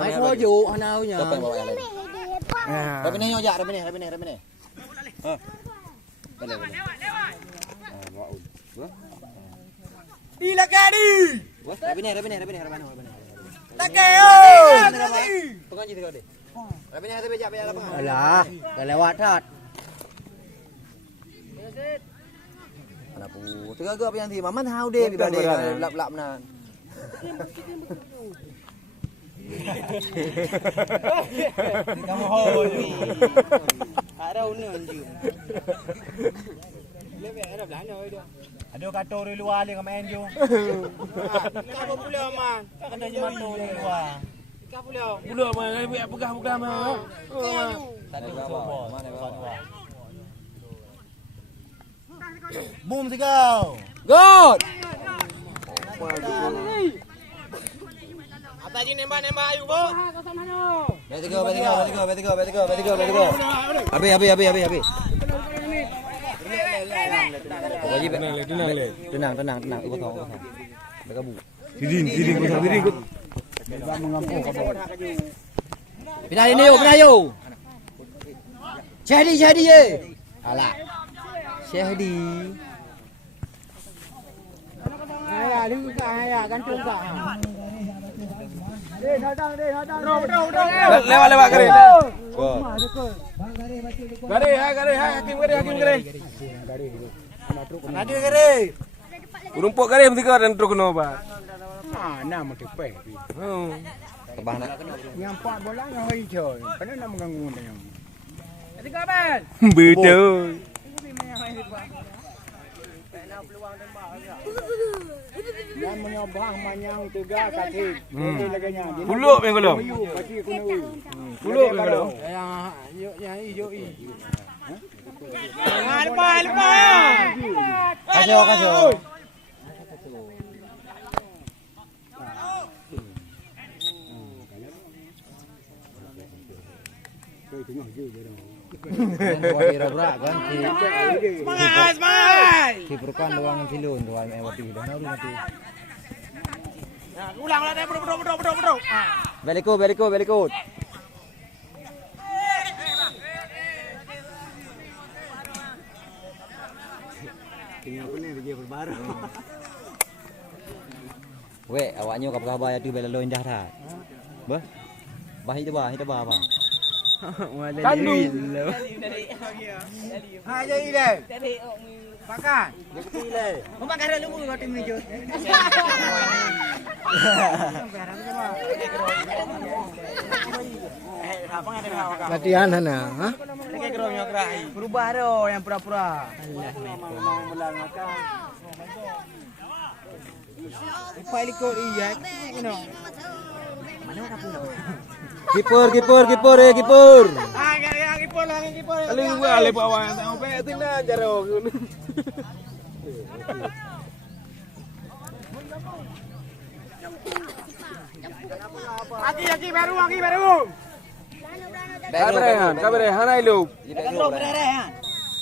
Mai kau ju hanaunya. Siapa yang bawa yang lain? Tapi ni yang jak, tapi ni. Ha. Boleh. Bawa ul. Đi là kè đi. Tapi ni. Takeo. Pengan je kau deh. Tapi ni tapi jak apa? Alah, dah lewat dah. Mana pu? Tengah ke apa yang di? Maman tahu deh biar deh lap nan. Kamu hoi. Ada unen je. Lebih ada belanja itu. Ada kato di luar ni main je. Kau pula man. Kata je mato di luar. Kau pula man, pegang man. Tadi bawa. Mana bawa? Boom sigau. Good. Atas je nembak ayu, Bu. Betigo. Habis. Wajib tenang. Ikut tahu. Mereka bu. Diding. Pindah yuk. Syahdi ye. Alah. Syahdi. Ayah, đứng cả ayah, gantung cả. Đi, thao đâu. Lewat kare. Good. Kare, hakim kare. Ada kare. Rumput kare mesti kau dan truk kena apa? Mana mau tepe? Tebah nak. Nyampak bola yang hijau. Kena nak mengganggu dia. Betul. Yang menyobang manyang tiga kaki. Laganya. Puluk yang kalau. Kaki kuno. Puluk yang kalau. Yang hijau. Lepas. Kasih. Berat kan? Semangat. Kiperkan doang kilun doang mewati dah naru nanti. Ulang dah, bro. Very good. Tinggal apa ni dia berbaru. Weh, awaknya kabar ya tu bela lo indah dah. Bah. Bahi tu bah bang. Kandu. Ha jadi dah. Pakai. Mau pakai dah lu kau tim ni jo. Latihan sana, ha? Kayak kerongnya kerai. Berubah doh yang pura-pura. Ipai likut iya. Kena. Mana orang pula? Kiper. Ah, kiper. Kali gua ale bawa tak apa tindak jaro. Aki baru. Kabar hanai lu.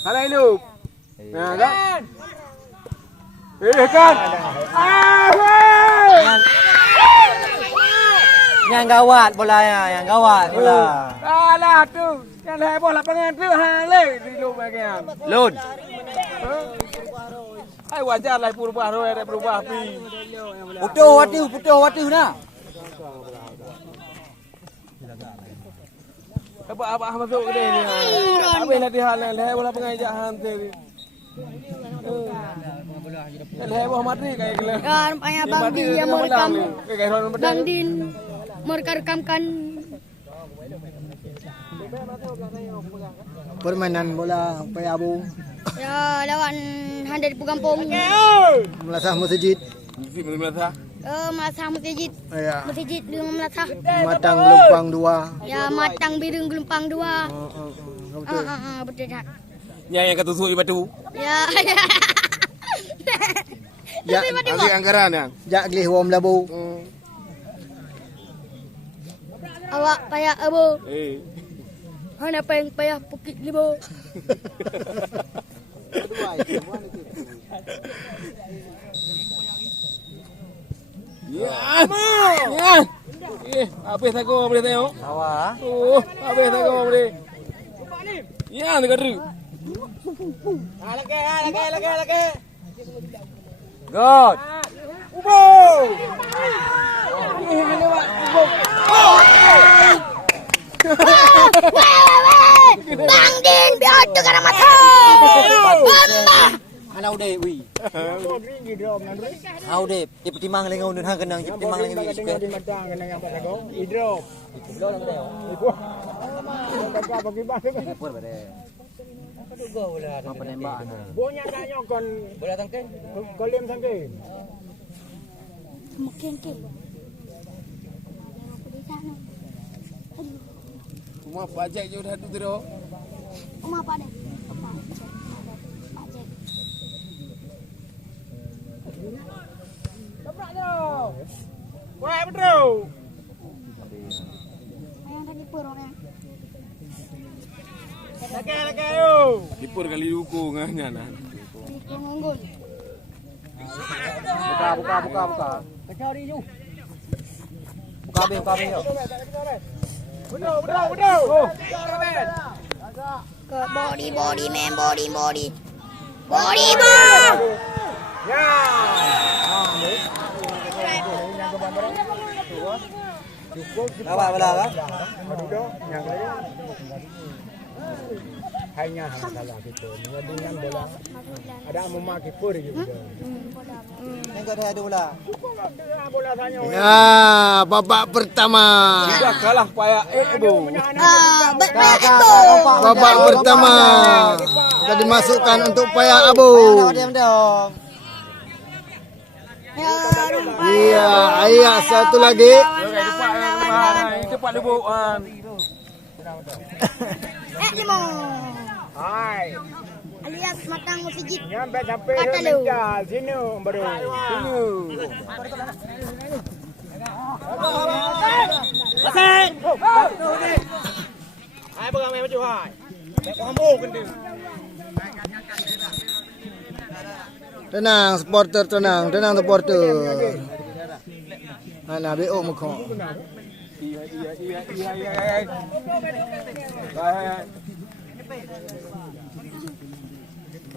Hanai lu. Nah, kan? Kan. Yang gawat bola. Alah tu. Kan heboh lapangan tu hale di lu bagian. Lun. Ai wajar lah berubah pi. Putuh watu na. Apa masuk ke ni? Habis latihan lah bola pengajaran tu. Heboh mati kayak gila. Ya, rupanya Bang Din yang merekam. Bang Din merekamkan Permainan bola Payabu. ya lawan Handai di Kampung. Melasah masjid. Mesti merasa. Melasah masjid. Ya. Masjid dengan melasah. Matang Gelompang 2. Ya, Matang Birung Gelompang 2. Betul. Betul tak? Yang ketusuk di batu. Ya. Ya, Bagi anggaran yang. jak glih wom labu. Awak payah abu. Hana payah Bukit Libo. Ya. Habis tak kau boleh tengok. Awak. Oh, habis tak kau boleh. Ya, nak geru. Lagi. Good. Bang Din, biar tu kan masuk. Alau deh, ui. Au deh, dia pertimang lagi ngau hang kenang, dia pertimang lagi wi suka. Di matang kena yang pada kau. Hidrop. Pur bade. Apa nembak ana. Bonya tanya kon bola tangken. Kolem tangken. Mungkin ke. Cuma pajak je dah tu tu. Rumah apa deh? Wah, betul. Ayang tadi purornya. Lagi yo. Dipur kali duku ngahnya nah. Di Ngungun. Buka. Cari you. Buka be yo. Betul. Ke body man, body. Body bang. Ya. Apa bala kan? Aduh, yang lain. Hanya salah kita. Dengan bola. Ada memaki pur juga. Tengok dia ada bola. Bola tanya. Ya, babak pertama. Sudah kalah payah bu. Betul. Babak pertama. Sudah dimasukkan untuk payah abu. Diam dong. Iya, ayah satu lagi. Cepat lubuk. Limau. Hai. Alias matang musik. Nyampe sampai Kata lu. sini baru. Sini. Hai pegang main baju hai. Kamu gendeng. Tenang supporter, tenang supporter. Mana BO muka. Iya.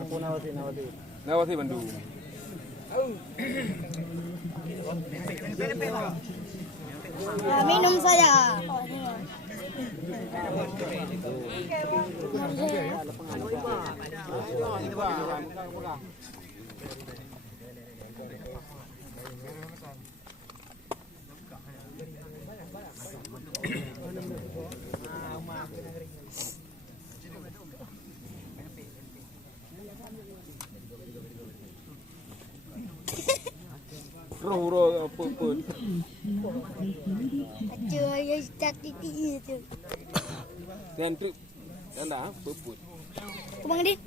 Aku nawati Bandung. Minum saya. Roh apa. Aduh, ya start titi itu. Dan trip. Dan dah puput. Kumang din.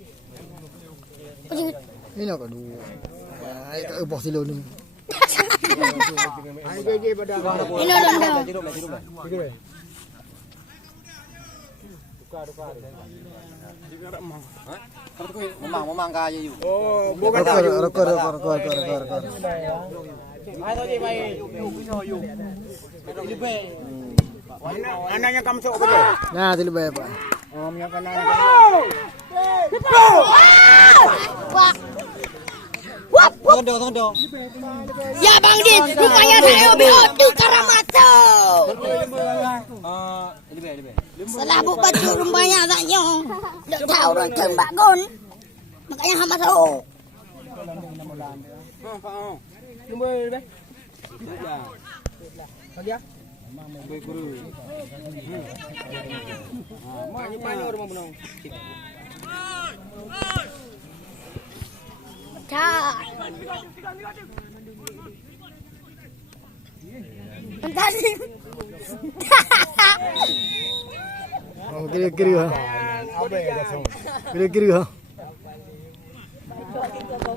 Ini nak dulu. Ai kat bawah silo ni. Hai je pada. Ini dah. Tukar. Memang kaya you. Oh, bukan Rekor. Hai tu je main. Anaknya kamu sok apa? Nah, tu lebih apa? Oh, punya kanan. Tunggu. Ya Bang Din, rupanya saya BOT Karamata. Lebih. Selabuk baju rupanya agaknya. Tak tahu orang tembak gon. Makanya hamba tahu. Dah. Tadi. Oh, kiri ha. Apa ya kasong? Kiri ha.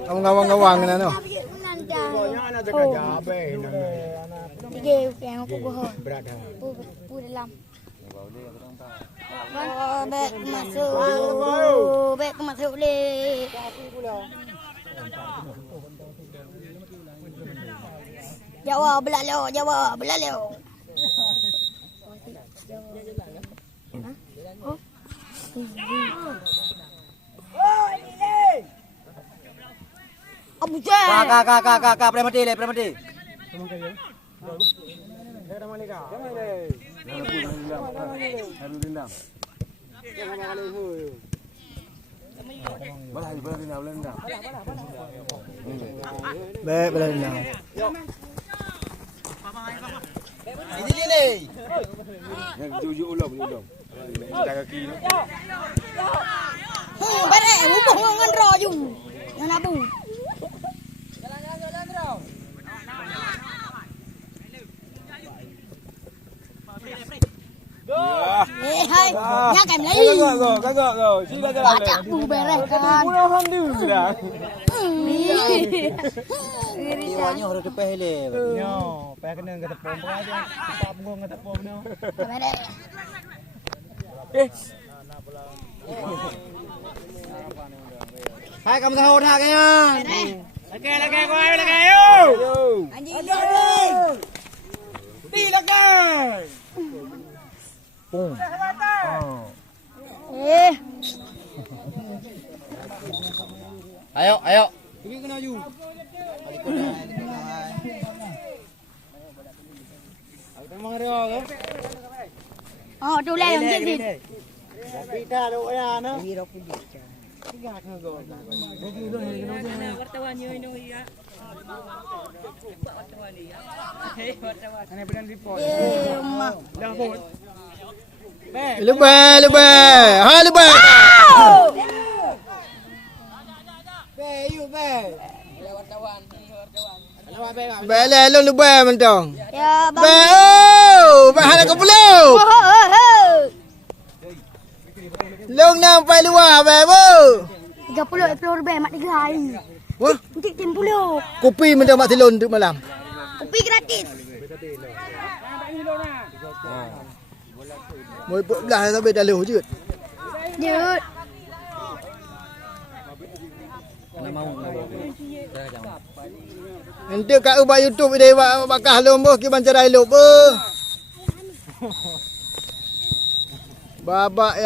Kamu ngawang-ngawang na no. Pokoknya anak dekat apa ini? Tiga yang aku bohong. Berat ha. Pu dalam. Baik masuk le. Jawab belalio. Abu Jal. Kak, premati le, premati. Baik, boleh dendam. Ini ni. Barek, hubung dengan roju. Yang abu. Hai, nya kan lagi. Kagak kau. Sila jalan. Pacak bu beres kan. Puluhan dia sudah. Iwanya harus depeh le. Yo, pe kena ke tepung apa aja. Pak punggung ke tepung no. Beres. Hai kamu tahu dah kayaknya. Lagi kau lagi yo. Anjing. Ti lagi. Ayo. Pergi kena ju. Aku memang ada ke? Oh, tu lah yang jadi. Kita ada ya no. Lebih. Ha lebih. Bela lu lebih mentong. Ya, bang. Bau, bahana kau belum. Long nampai luar babu. 30 lebih mak 3 hari. Wah, Nanti 30. kopi mentong mak telon untuk malam. Kopi gratis. Mau belah sampai daluh je. Jut. Nanti kat ubah YouTube dia bakal lomba ki bancarai lup. Babak yang